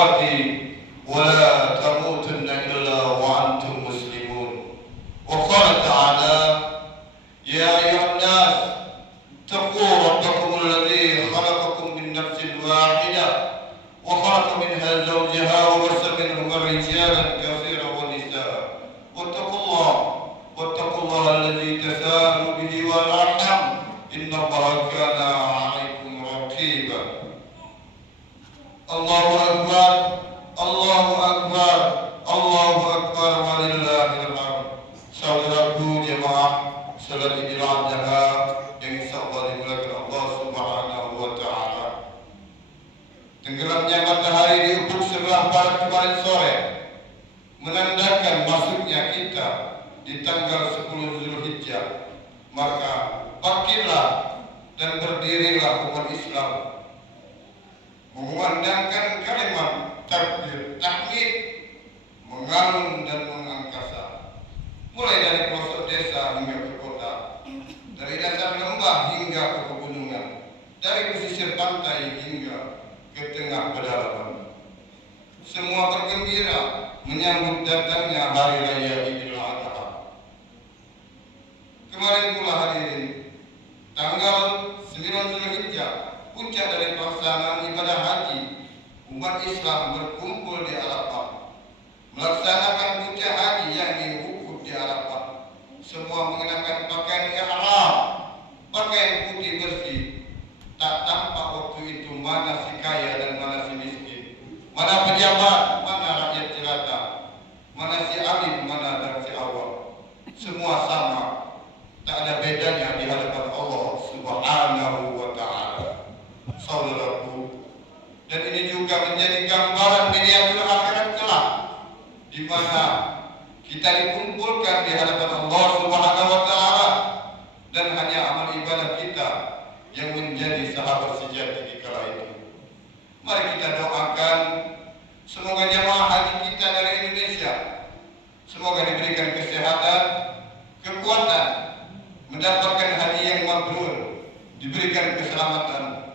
تقاته ولا تموتن إلا وأنتم مسلمون. وقال تعالى: يا أيها الناس اتقوا ربكم الذي خلقكم من نفس واحدة وخلق منها زوجها وبث منهما رجالا كثيرا ونساء واتقوا الله الذي تساءلوا به والأرحام إن الله كان عليكم رقيبا. الله أكبر الله أكبر الله أكبر ولله الحمد. Saudaraku jemaah salat Idul Adha yang insyaallah dimuliakan Allah Subhanahu wa taala. Tenggelamnya matahari di ufuk sebelah barat kemarin sore menandakan masuknya kita di tanggal 10 Zulhijjah. Maka bangkitlah dan berdirilah umat Islam mengumandangkan kalimat takbir tahmid, mengalun dan mengangkasa, mulai dari pelosok desa hingga ke kota, dari dasar lembah hingga ke pegunungan, dari pesisir pantai hingga ke tengah pedalaman. Semua bergembira menyambut datangnya hari raya Idul Adha. Kemarin pula hadirin, tanggal 9 Zulhijjah, puncak dari pelaksanaan ibadah haji, umat Islam berkumpul di Arafah, melaksanakan puncak haji yakni wukuf di Arafah. Semua mengenakan pakaian ihram, pakaian putih bersih. Tak tampak waktu itu mana si kaya dan mana si miskin, mana pejabat, mana rakyat jelata, mana si alim, mana dan si awam. Semua sama, tak ada bedanya di hadapan Allah Subhanahu wa taala. Saudaraku, dan ini juga menjadi gambaran miniatur akhirat kelak, di mana kita dikumpulkan di hadapan Allah Subhanahu wa taala dan hanya amal ibadah kita yang menjadi sahabat sejati di kala itu. Mari kita doakan semoga jemaah haji kita dari Indonesia semoga diberikan kesehatan, kekuatan, mendapatkan haji yang mabrur, diberikan keselamatan,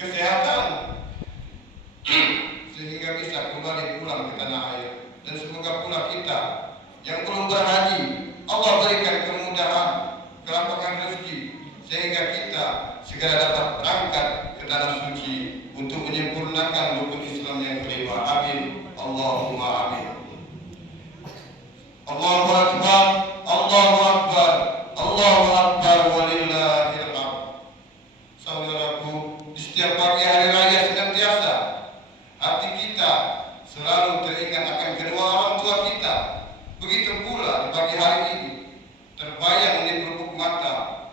kesehatan sehingga bisa kembali pulang ke tanah air. Dan semoga pula kita yang belum berhaji Allah berikan kemudahan, kelapangan rezeki sehingga kita segera dapat berangkat ke tanah suci untuk menyempurnakan rukun Islam yang kelima. Amin. Allahumma amin. Allahu akbar Allahu akbar Allahu akbar walillahil hamd. Saudaraku, di setiap pagi hari raya senantiasa hati kita selalu teringat akan kedua orang tua kita. Begitu pula di pagi hari ini terbayang di lubuk mata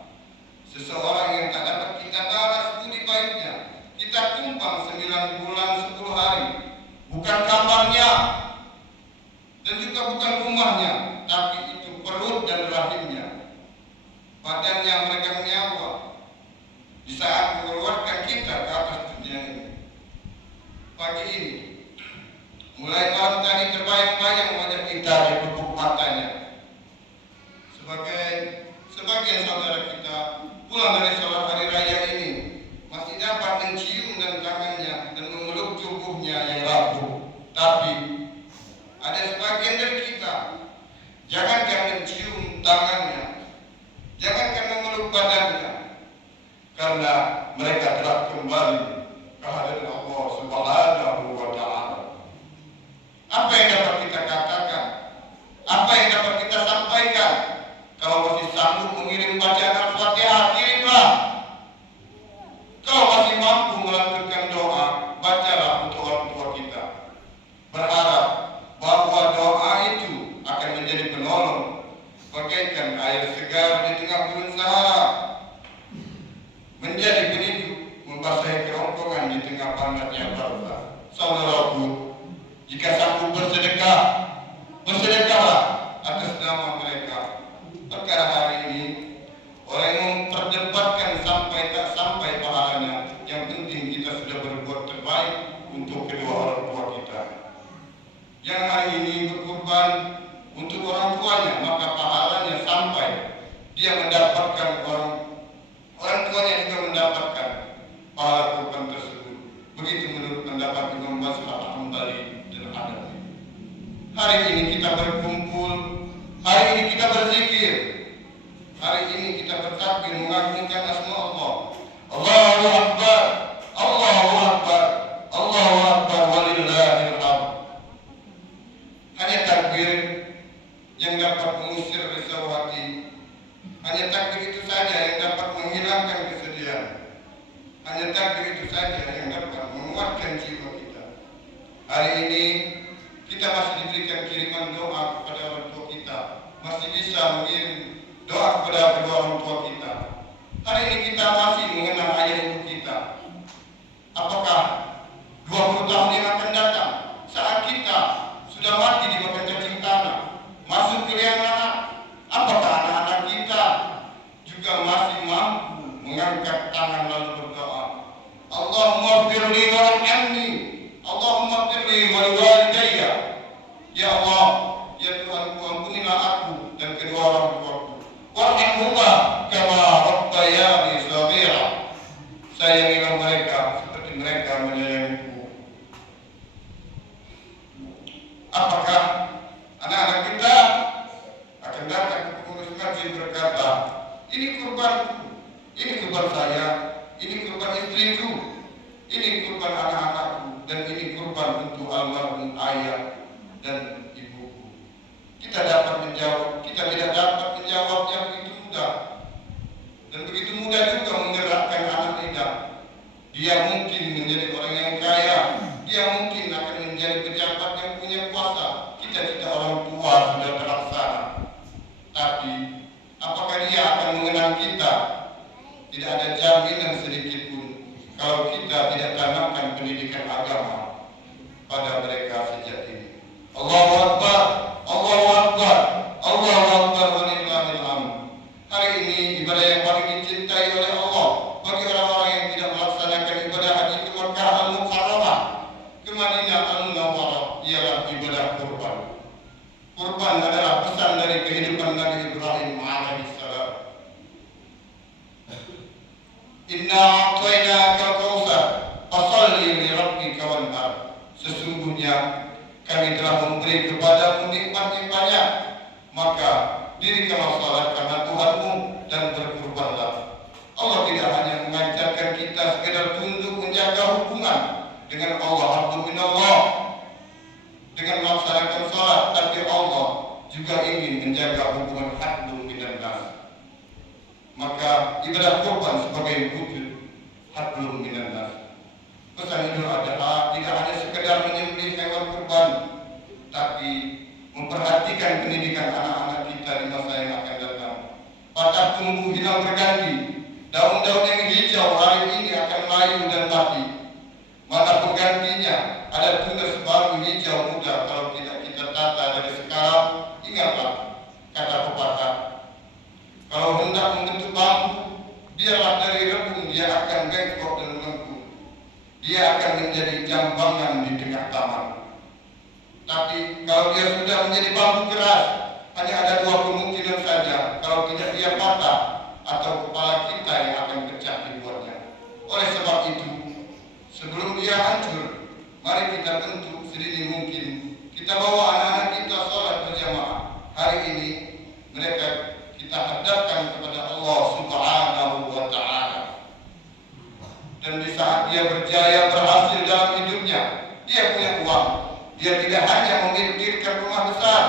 seseorang yang tak dapat kita balas budi baiknya. Kita tumpang 9 bulan 10 hari, bukan kamarnya dan juga bukan rumahnya, tapi itu perut dan rahimnya, badannya meregang nyawa di saat mengeluarkan kita ke atas dunia ini. Pagi ini mulai malam tadi terbayang-bayang wajah kita di lubuk matanya. Sebagian saudara kita pulang dari sholat hari raya ini masih dapat mencium dan tangannya dan memeluk tubuhnya yang rapuh. Tapi ada sebagian dari kita jangankan mencium tangannya, jangankan memeluk badannya, karena mereka telah kembali ke hadirat Allah Subhanahu wa taala. Apa yang dapat kita katakan? Apa yang dapat kita sampaikan? Kalau masih sanggup mengirim bacaan Al-Fatihah, kirimlah. Kalau masih mampu melanjutkan doa, bacalah untuk orang tua kita. Berharap bahwa doa itu akan menjadi penolong, bagaikan air segar di tengah gurun Sahara, menjadi penyejuk, membasahi kerongkongan di tengah panasnya barzah. Saudaraku, jika sanggup bersedekah, bersedekahlah atas nama mereka. Perkara hari ini orang yang memperdebatkan sampai tak sampai pahalanya, yang penting kita sudah berbuat terbaik untuk kedua orang tua kita. Yang hari ini berkorban untuk orang tuanya, maka pahalanya sampai dia mendapatkan orang tuanya juga mendapatkan pahala korban tersebut. Begitu menurut pendapat Imam Basrah kembali dan hadapi. Hari ini kita berkumpul, hari ini kita berzikir, hari ini kita bertakbir mengagungkan asma Allah. Allahu Akbar, Allahu Akbar, Allahu Akbar, walillahil hamd. Hanya takbir yang dapat mengusir risau hati. Hanya takbir itu saja yang dapat menghilangkan kesedihan. Hanya takbir itu saja yang dapat menguatkan jiwa kita. Hari ini kita masih diberikan kiriman doa kepada orang tua kita, masih bisa mengirim doa kepada kedua orang tua kita. Hari ini kita masih mengenal ayah ibu kita. Apakah 20 tahun yang akan datang saat kita sudah mati di bawah cacing tanah, masuk ke liang lahat, apakah anak-anak kita juga masih mampu mengangkat tangan lalu berdoa, Allahumma firli warhamni, Allahumma firli waliwalidayya. Ya Allah, ya Tuhanku, ampunilah aku dan kedua orang tuaku. Warhamhuma kama rabbayani shaghira. Sayangilah mereka seperti mereka menyayangiku. Apakah anak-anak kita akan datang ke pengurus masjid berkata, ini kurbanku, ini kurban saya, ini kurban istriku, ini kurban anak-anakku, dan ini kurban untuk almarhum ayah dan ibuku. Kita dapat menjawab, kita tidak dapat menjawabnya begitu mudah. Dan begitu mudah juga menggerakkan anak kita. Dia mungkin menjadi orang yang kaya, dia mungkin akan menjadi pejabat yang punya kuasa. Cita-cita orang tua sudah terlaksana. Tapi apakah dia akan mengenal kita? Tidak ada jaminan sedikit pun kalau kita tidak tanamkan pendidikan agama pada mereka sejak ini. Allahu Akbar, Allahu Akbar, Allahu Akbar, walillahil hamd. Hari ini ibadah yang paling dicintai oleh Allah bagi orang-orang yang tidak melaksanakan ibadah haji ke Makkah Al-Mukarramah, ke Madinah Al-Munawwarah, ialah ibadah kurban. Kurban adalah pesan dari kehidupan Nabi Ibrahim alaihissalam. Inna a'tainaka al-kautsar, fasholli li rabbika wanhar. Sesungguhnya kami telah memberi kepadamu nikmat yang banyak, maka dirikanlah salat karena Tuhanmu dan berkurbanlah. Allah tidak hanya mengajarkan kita sekedar tunduk menjaga hubungan dengan Allah, hablum minallah, dengan melaksanakan salat, tapi Allah juga ingin menjaga hubungan hablum minannas. Maka ibadah kurban sebagai wujud hablum minannas. Pesan Idul Adha tidak hanya sekedar menyembelih hewan kurban, tapi memperhatikan pendidikan anak-anak kita di masa yang akan datang. Patah tumbuh hilang berganti, daun-daun yang hijau hari ini akan layu dan mati. Mana penggantinya? Ada tunas baru hijau muda kalau tidak kita tata dari sekarang. Ingatlah kata pepatah, kalau hendak membentuk bambu, biarlah dari rebung dia akan bengkok dan melengkung. Dia akan menjadi jambangan di tengah taman. Tapi kalau dia sudah menjadi bambu keras, hanya ada dua kemungkinan saja. Kalau tidak dia patah atau kepala kita yang akan pecah dibuatnya. Oleh sebab itu, sebelum dia hancur, mari kita bentuk sedini mungkin. Kita bawa anak-anak kita sholat berjamaah. Hari ini mereka kita hadapkan kepada Allah Subhanahu wa Ta'ala. Dan di saat dia berjaya berhasil dalam hidupnya, dia punya uang. Dia tidak hanya memikirkan rumah besar,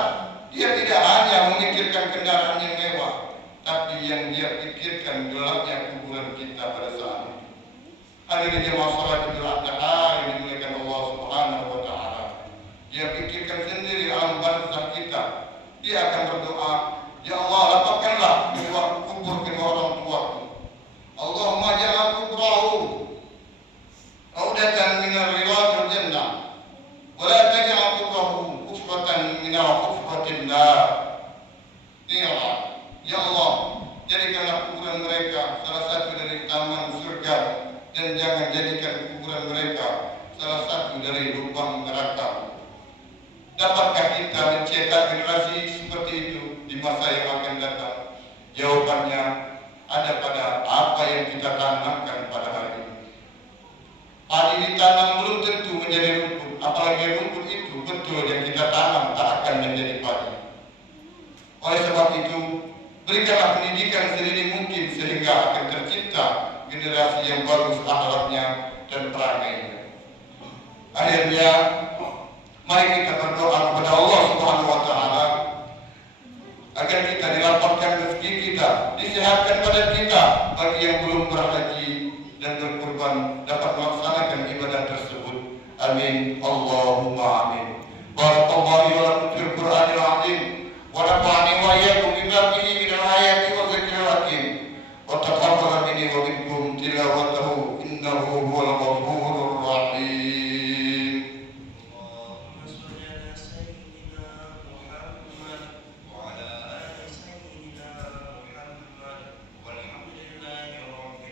dia tidak hanya memikirkan kendaraan yang mewah, tapi yang dia pikirkan gelapnya kuburan kita pada saat ini. Hadirin jemaah salat Idul Adha yang dimuliakan Allah Subhanahu wa Ta'ala. Dia pikirkan sendiri alam barzakh kita. Dia akan berdoa, ya Allah, lapangkanlah kubur kedua orang tuaku. Allahumma ja'al kubrahu raudatan minar riyadil jannah, wa la taj'al kubrahu hufratan minar hufratin nar. Ya Allah, jadikanlah kuburan mereka salah satu dari taman surga, dan jangan jadikan kuburan mereka salah satu dari lubang neraka. Dapatkah kita mencetak generasi seperti itu di masa yang akan datang? Jawabannya ada pada apa yang kita tanamkan pada hari ini. Padi ditanam belum tentu menjadi rumput, apalagi rumput betul yang kita tanam tak akan menjadi padi. Oleh sebab itu, berikanlah pendidikan sedini mungkin sehingga akan tercipta generasi yang bagus akhlaknya dan perangainya. Akhirnya, mari kita berdoa kepada Allah Subhanahu wa Ta'ala agar kita dilapangkan rezeki kita, disehatkan badan kita bagi yang belum berhaji dan berkurban dapat melaksanakan ibadah tersebut. Amin. Allahumma amin. Barakallahu wa lakum fil Qur'anil azim wa nafa'ani wa iyyakum bima fihi min al-ayati wa dzikril hakim wa taqabbal minni wa minkum tilawatahu innahu